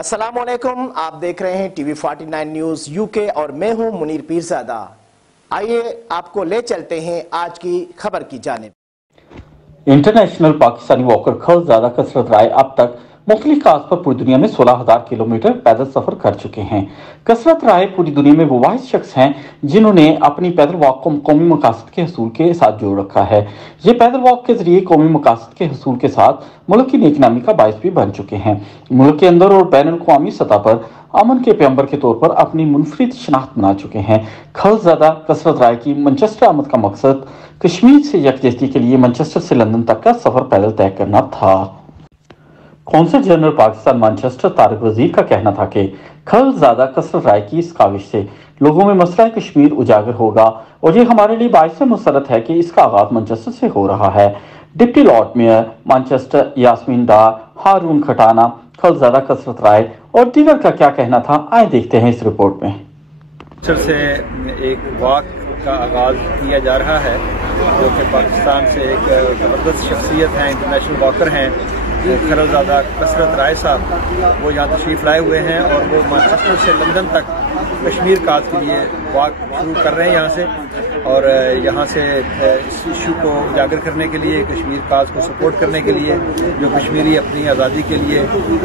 अस्सलामुअलैकुम, आप देख रहे हैं टीवी 49 न्यूज यूके और मैं हूं मुनीर पीरज़ादा। आइए आपको ले चलते हैं आज की खबर की जानिब। इंटरनेशनल पाकिस्तानी वॉकर खलज़ादा कसरत राय अब तक मुख्तलिफ काज पर पूरी दुनिया में 16,000 किलोमीटर पैदल सफर कर चुके हैं। कसरत राय पूरी दुनिया में वो वाहिद शख्स हैं जिन्होंने अपनी पैदल वॉक को कौमी मकासद के हसूल के साथ जोड़ रखा है। ये पैदल वॉक के जरिए कौमी मकासद के हसूल के साथ मुल्क की नेकनामी का बायस भी बन चुके हैं। मुल्क के अंदर और बैन अल-अक़वामी सतह पर अमन के पैगंबर के तौर पर अपनी मुनफरिद शनाख्त बना चुके हैं। खलज़ादा कसरत राय की मैनचेस्टर आमद का मकसद कश्मीर से यकजहती के लिए मैनचेस्टर से लंदन तक का सफर पैदल तय करना था। Consul general Pakistan Manchester Tariq वजीर का कहना था कि खलज़ादा कसरत राय की इस काविश से लोगों में मसला कश्मीर उजागर होगा और ये हमारे लिए बाइस मुसरत है कि इसका आगाज मैनचेस्टर से हो रहा है। Deputy lord mayor Manchester Yasmin Dar, Haroon Khatana, Khalzada Kasrat Rai और दीगर का क्या कहना था, आए देखते हैं इस रिपोर्ट में। से एक वॉक का आगाज किया जा रहा है जो कि पाकिस्तान से एक ज़बरदस्त शख्सियत हैं, इंटरनेशनल वॉकर हैं खलज़ादा कसरत राय साहब। वो यहाँ तशरीफ़ लाए हुए हैं और वो मैनचेस्टर से लंदन तक कश्मीर काज के लिए वॉक शुरू कर रहे हैं यहाँ से, और यहाँ से इस इशू को उजागर करने के लिए, कश्मीर काज को सपोर्ट करने के लिए, जो कश्मीरी अपनी आज़ादी के लिए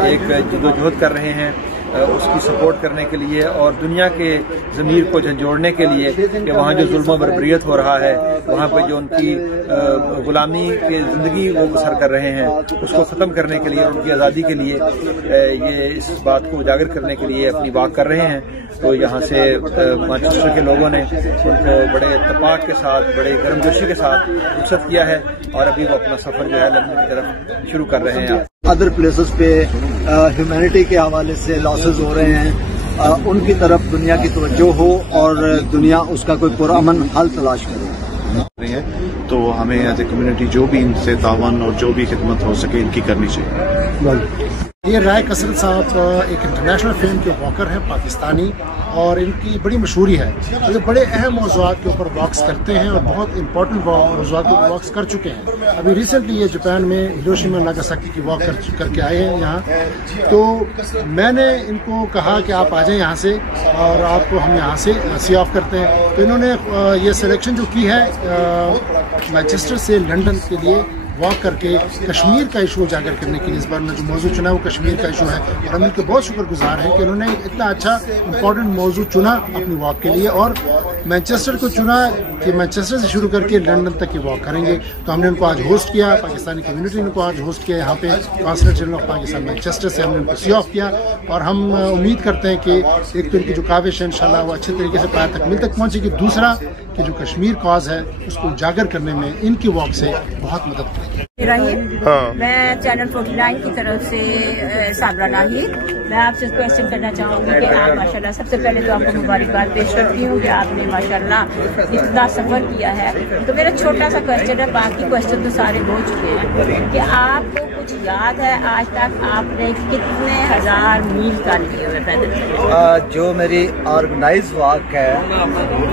एक जदोजहद कर रहे हैं, उसकी सपोर्ट करने के लिए और दुनिया के ज़मीर को झंझोड़ने के लिए कि वहाँ जो जुल्म बर्बरियत हो रहा है, वहाँ पर जो उनकी गुलामी की ज़िंदगी वो बसर कर रहे हैं, उसको ख़त्म करने के लिए, उनकी आज़ादी के लिए ये इस बात को उजागर करने के लिए अपनी वॉक कर रहे हैं। तो यहाँ से मैनचेस्टर के लोगों ने उनको बड़े इत्तेफाक के साथ, बड़े गर्मजोशी के साथ रुखसत किया है और अभी वो अपना सफ़र जो है लंदन की तरफ शुरू कर रहे हैं। अदर प्लेसेस पे ह्यूमैनिटी के हवाले से लॉसेस हो रहे हैं, उनकी तरफ दुनिया की तवज्जो हो और दुनिया उसका कोई पुरअमन हल तलाश करे। तो हमें एज ए कम्युनिटी जो भी इनसे तावन और जो भी खिदमत हो सके इनकी करनी चाहिए। ये राय कसरत साहब एक इंटरनेशनल फेम के वॉकर हैं, पाकिस्तानी, और इनकी बड़ी मशहूरी है। तो ये बड़े अहम मौज़ूआत के ऊपर वॉक्स करते हैं और बहुत इंपॉर्टेंट मौज़ूआत के ऊपर वॉक्स कर चुके हैं। अभी रिसेंटली ये जापान में हिरोशिमा नागासाकी की वॉक करके आए हैं यहाँ। तो मैंने इनको कहा कि आप आ जाएं यहाँ से और आपको हम यहाँ से सी ऑफ करते हैं। तो इन्होंने ये सिलेक्शन जो की है मैनचेस्टर से लंदन के लिए वॉक करके कश्मीर का इशू उजागर करने के लिए इस बार ने जो मौजू चुना वो कश्मीर का इशू है, और हम इनके बहुत शुक्रगुजार हैं कि उन्होंने इतना अच्छा इंपॉर्टेंट मौजू चुना अपनी वॉक के लिए और मैनचेस्टर को चुना कि मैनचेस्टर से शुरू करके लंदन तक की वॉक करेंगे। तो हमने उनको आज होस्ट किया, पाकिस्तानी कम्युनिटी ने उनको आज होस्ट किया यहाँ पे consulate general of Pakistan Manchester से हमने उनको सी ऑफ किया, और हम उम्मीद करते हैं कि एक तो इनकी जो काविश है इंशाल्लाह वो अच्छे तरीके से पाया तकमील तक पहुँचेगी, दूसरा कि जो कश्मीर कॉज है उसको उजागर करने में इनकी वॉक से बहुत मदद करेगी। मैं चैनल 49 की तरफ से साबरा नाहिर, मैं आपसे क्वेश्चन करना चाहूँगी कि आप माशाल्लाह, सबसे पहले तो आपको मुबारकबाद पेश करती हूँ कि आपने माशाल्लाह इतना सफ़र किया है। तो मेरा छोटा सा क्वेश्चन है, बाकी क्वेश्चन तो सारे हो चुके हैं, कि आपको कुछ याद है आज तक आपने कितने हज़ार मील का लिए हुए पैदल? जो मेरी ऑर्गेनाइज वॉक है,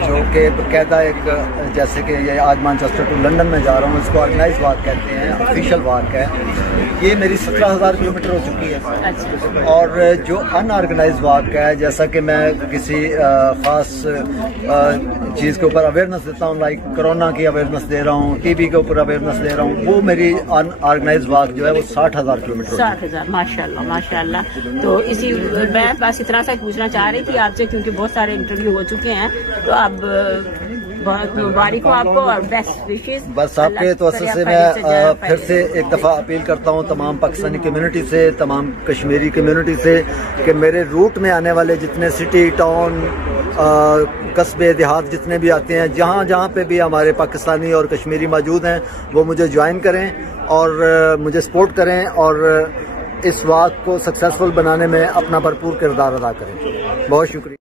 जो कि बाकायदा एक, जैसे कि ये आज मैनचेस्टर टू लंदन में जा रहा हूँ, इसको ऑर्गेनाइज वॉक कहते हैं, ऑफिशियल वॉक है। ये मेरी 17,000 किलोमीटर हो चुकी है। अच्छा। और जो अनऑर्गेनाइज वॉक है, जैसा कि मैं किसी खास चीज़ के ऊपर अवेयरनेस देता हूँ, लाइक कोरोना की अवेयरनेस दे रहा हूँ, टीबी के ऊपर अवेयरनेस दे रहा हूँ, वो मेरी अनऑर्गेनाइज वॉक जो है वो 60,000 किलोमीटर। 60,000, माशाल्लाह माशाल्लाह। तो इसी मैं बस इतना सा पूछना चाह रही थी आपसे, क्योंकि बहुत सारे इंटरव्यू हो चुके हैं, तो अब बहुत मुबारक हो आपको और बेस्ट विशेस। बस आपके तो से मैं फिर से एक दफ़ा अपील करता हूँ तमाम पाकिस्तानी कम्युनिटी से, तमाम कश्मीरी कम्युनिटी से, कि मेरे रूट में आने वाले जितने सिटी, टाउन, कस्बे, देहात जितने भी आते हैं, जहाँ जहाँ पे भी हमारे पाकिस्तानी और कश्मीरी मौजूद हैं, वो मुझे ज्वाइन करें और मुझे सपोर्ट करें और इस वॉक को सक्सेसफुल बनाने में अपना भरपूर किरदार अदा करें। बहुत शुक्रिया।